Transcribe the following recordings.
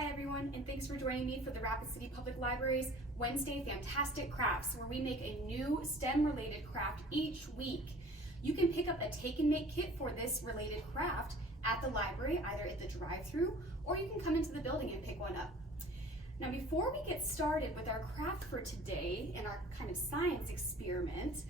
Hi everyone, and thanks for joining me for the Rapid City Public Library's Wednesday Fantastic Crafts, where we make a new STEM-related craft each week. You can pick up a take and make kit for this related craft at the library, either at the drive-thru, or you can come into the building and pick one up. Now before we get started with our craft for today and our kind of science experiment,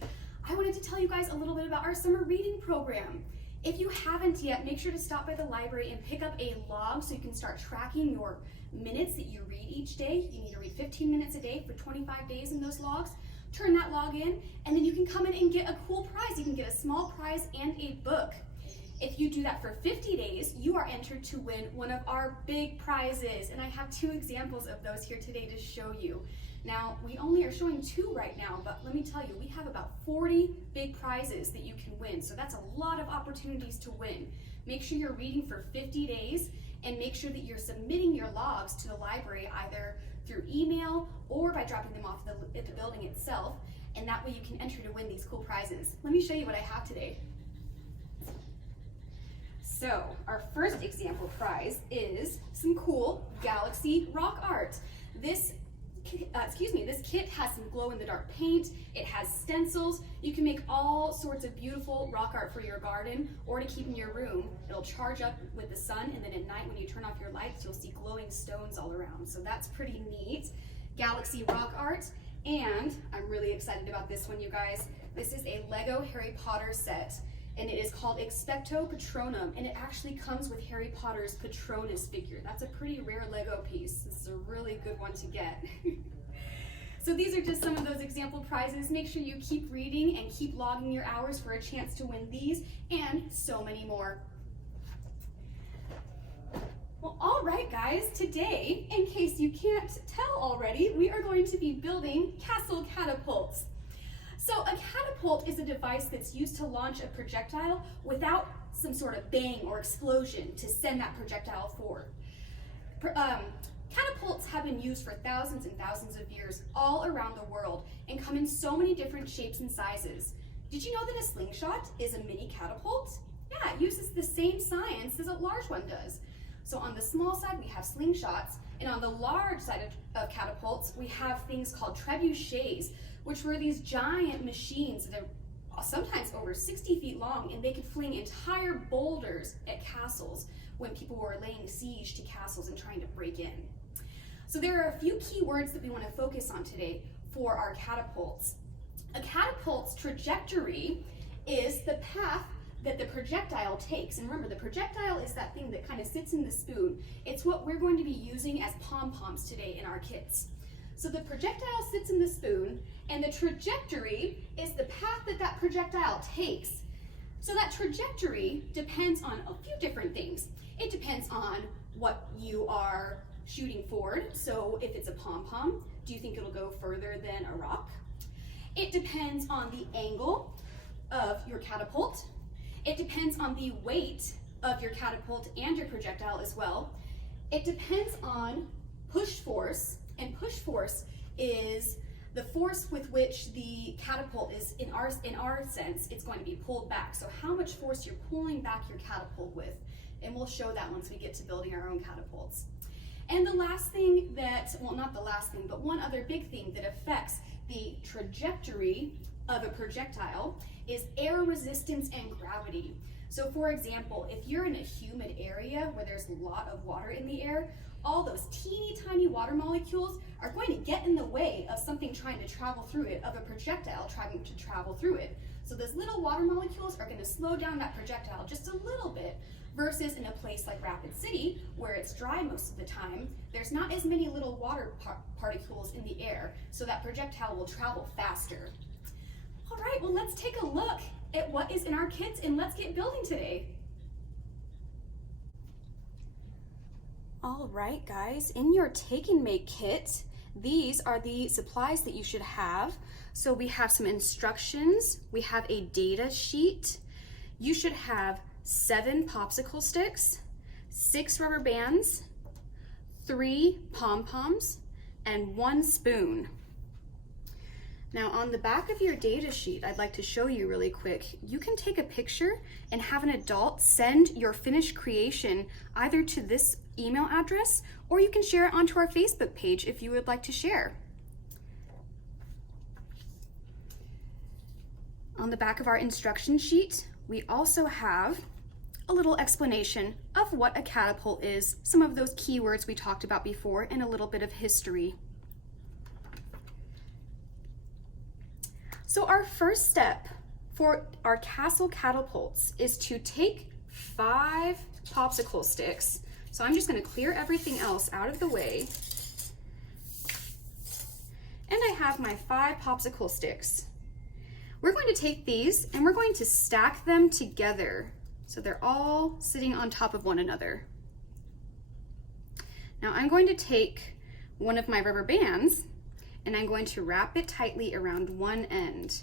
I wanted to tell you guys a little bit about our summer reading program. If you haven't yet, make sure to stop by the library and pick up a log so you can start tracking your minutes that you read each day. You need to read 15 minutes a day for 25 days in those logs. Turn that log in, and then you can come in and get a cool prize. You can get a small prize and a book. If you do that for 50 days, you are entered to win one of our big prizes, and I have two examples of those here today to show you. Now, we only are showing two right now, but let me tell you, we have about 40 big prizes that you can win, so that's a lot of opportunities to win. Make sure you're reading for 50 days, and make sure that you're submitting your logs to the library either through email or by dropping them off at the building itself, and that way you can enter to win these cool prizes. Let me show you what I have today. So, our first example prize is some cool galaxy rock art. This kit has some glow-in-the-dark paint, it has stencils. You can make all sorts of beautiful rock art for your garden or to keep in your room. It'll charge up with the sun, and then at night when you turn off your lights, you'll see glowing stones all around. So that's pretty neat. Galaxy rock art, and I'm really excited about this one, you guys. This is a Lego Harry Potter set, and it is called Expecto Patronum, and it actually comes with Harry Potter's Patronus figure. That's a pretty rare Lego piece. This is a really good one to get. So these are just some of those example prizes. Make sure you keep reading and keep logging your hours for a chance to win these and so many more. Well, all right, guys, today, in case you can't tell already, we are going to be building Castle Catapults. So a catapult is a device that's used to launch a projectile without some sort of bang or explosion to send that projectile forward. Catapults have been used for thousands and thousands of years all around the world and come in so many different shapes and sizes. Did you know that a slingshot is a mini catapult? Yeah, it uses the same science as a large one does. So on the small side, we have slingshots, and on the large side of catapults, we have things called trebuchets, which were these giant machines that are sometimes over 60 feet long, and they could fling entire boulders at castles when people were laying siege to castles and trying to break in. So there are a few key words that we want to focus on today for our catapults. A catapult's trajectory is the path that the projectile takes. And remember, the projectile is that thing that kind of sits in the spoon. It's what we're going to be using as pom-poms today in our kits. So the projectile sits in the spoon, and the trajectory is the path that that projectile takes. So that trajectory depends on a few different things. It depends on what you are shooting forward. So if it's a pom-pom, do you think it'll go further than a rock? It depends on the angle of your catapult. It depends on the weight of your catapult and your projectile as well. It depends on push force, and push force is the force with which the catapult is, in our sense, it's going to be pulled back. So how much force you're pulling back your catapult with, and we'll show that once we get to building our own catapults. And the last thing that, well, not the last thing, but one other big thing that affects the trajectory of a projectile is air resistance and gravity. So for example, if you're in a humid area where there's a lot of water in the air, all those teeny tiny water molecules are going to get in the way of something trying to travel through it, of a projectile trying to travel through it. So those little water molecules are going to slow down that projectile just a little bit, versus in a place like Rapid City, where it's dry most of the time, there's not as many little water particles in the air, so that projectile will travel faster. All right, well, let's take a look at what is in our kits, and let's get building today. All right, guys, in your take and make kit, these are the supplies that you should have. So we have some instructions, we have a data sheet. You should have 7 popsicle sticks, 6 rubber bands, 3 pom-poms, and 1 spoon. Now on the back of your data sheet, I'd like to show you really quick, you can take a picture and have an adult send your finished creation either to this email address, or you can share it onto our Facebook page if you would like to share. On the back of our instruction sheet, we also have a little explanation of what a catapult is, some of those keywords we talked about before, and a little bit of history. So our first step for our Castle Catapults is to take 5 popsicle sticks. So I'm just going to clear everything else out of the way. And I have my 5 popsicle sticks. We're going to take these and we're going to stack them together so they're all sitting on top of one another. Now I'm going to take one of my rubber bands and I'm going to wrap it tightly around one end.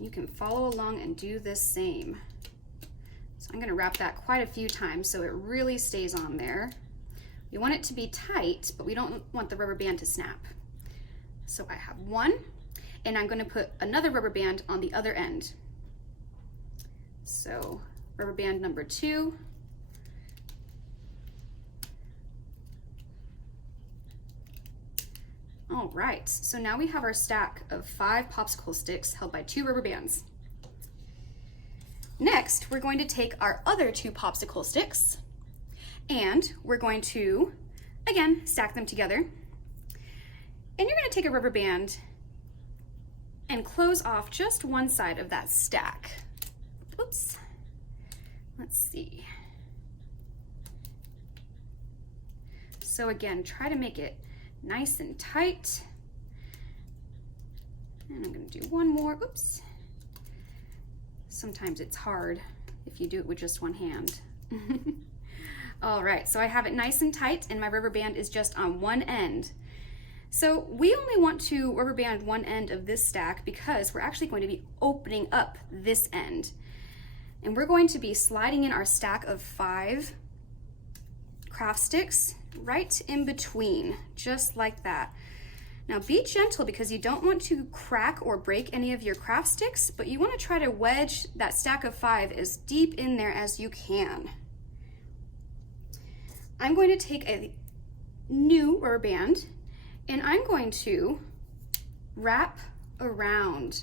You can follow along and do the same. So I'm going to wrap that quite a few times so it really stays on there. We want it to be tight, but we don't want the rubber band to snap. So I have one, and I'm going to put another rubber band on the other end. So rubber band number 2. All right, so now we have our stack of 5 popsicle sticks held by 2 rubber bands. Next, we're going to take our other 2 popsicle sticks and we're going to, again, stack them together. And you're going to take a rubber band and close off just one side of that stack. Oops, let's see. So again, try to make it nice and tight. And I'm going to do one more. Oops. Sometimes it's hard if you do it with just one hand. All right, so I have it nice and tight and my rubber band is just on one end. So we only want to rubber band one end of this stack because we're actually going to be opening up this end. And we're going to be sliding in our stack of 5 craft sticks right in between, just like that. Now be gentle because you don't want to crack or break any of your craft sticks, but you want to try to wedge that stack of 5 as deep in there as you can. I'm going to take a new rubber band and I'm going to wrap around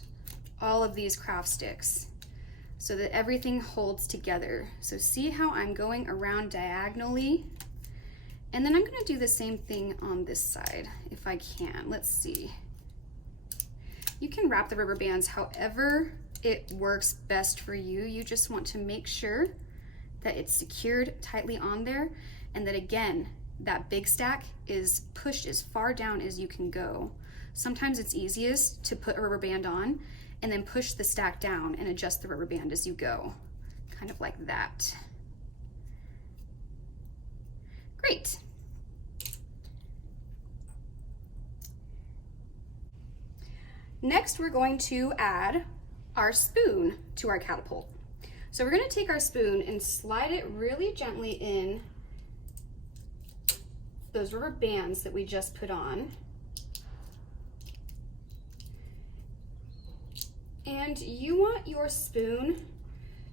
all of these craft sticks so that everything holds together. So see how I'm going around diagonally? And then I'm going to do the same thing on this side if I can. Let's see. You can wrap the rubber bands however it works best for you. You just want to make sure that it's secured tightly on there and that, again, that big stack is pushed as far down as you can go. Sometimes it's easiest to put a rubber band on and then push the stack down and adjust the rubber band as you go, kind of like that. Great. Next, we're going to add our spoon to our catapult. So we're going to take our spoon and slide it really gently in those rubber bands that we just put on. And you want your spoon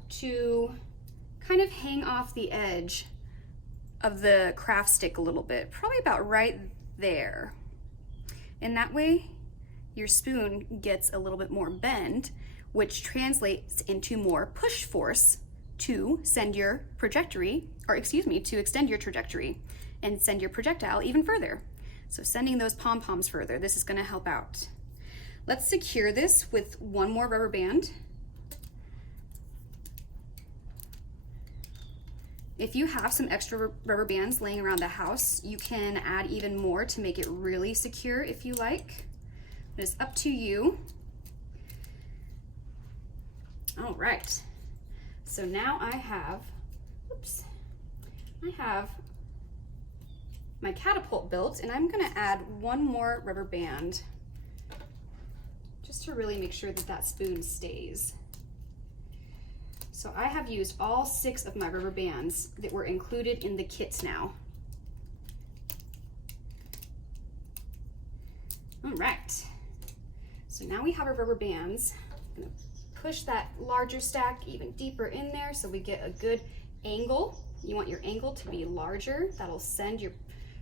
to kind of hang off the edge of the craft stick a little bit, probably about right there. And that way your spoon gets a little bit more bend, which translates into more push force to send your trajectory, or excuse me, to extend your trajectory and send your projectile even further. So sending those pom-poms further, this is going to help out. Let's secure this with one more rubber band. If you have some extra rubber bands laying around the house, you can add even more to make it really secure if you like. It's up to you. All right, so now I have my catapult built, and I'm gonna add one more rubber band just to really make sure that that spoon stays. So I have used all 6 of my rubber bands that were included in the kits now. All right, so now we have our rubber bands. I'm gonna push that larger stack even deeper in there so we get a good angle You want your angle to be larger. That'll send your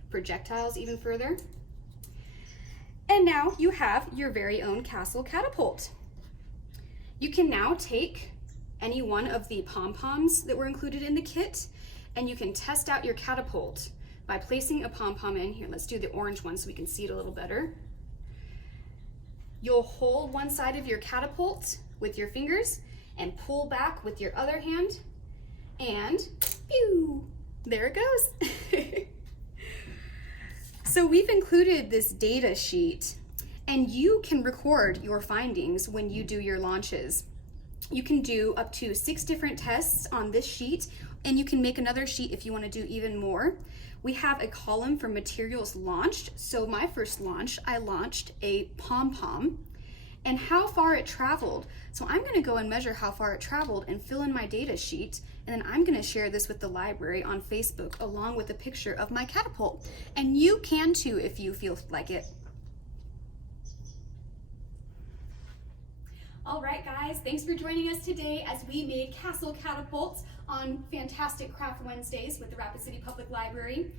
projectiles even further. And now you have your very own Castle Catapult. You can now take any one of the pom-poms that were included in the kit, and you can test out your catapult by placing a pom-pom in. Here, let's do the orange one so we can see it a little better. You'll hold one side of your catapult with your fingers and pull back with your other hand, and pew, there it goes. So we've included this data sheet, and you can record your findings when you do your launches. You can do up to 6 different tests on this sheet, and you can make another sheet if you want to do even more. We have a column for materials launched. So my first launch, I launched a pom-pom and how far it traveled. So I'm going to go and measure how far it traveled and fill in my data sheet, and then I'm going to share this with the library on Facebook along with a picture of my catapult. And you can too if you feel like it. All right, guys, thanks for joining us today as we made Castle Catapults on Fantastic Craft Wednesdays with the Rapid City Public Library.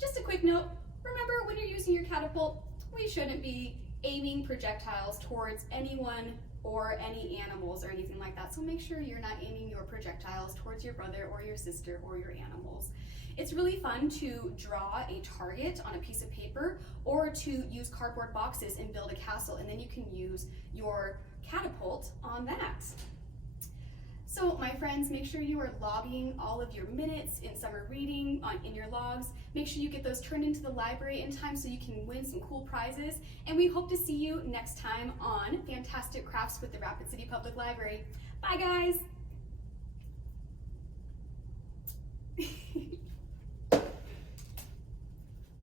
Just a quick note, remember when you're using your catapult, we shouldn't be aiming projectiles towards anyone or any animals or anything like that. So make sure you're not aiming your projectiles towards your brother or your sister or your animals. It's really fun to draw a target on a piece of paper or to use cardboard boxes and build a castle, and then you can use your catapult on that. So my friends, make sure you are logging all of your minutes in summer reading in your logs. Make sure you get those turned into the library in time so you can win some cool prizes. And we hope to see you next time on Fantastic Crafts with the Rapid City Public Library. Bye guys!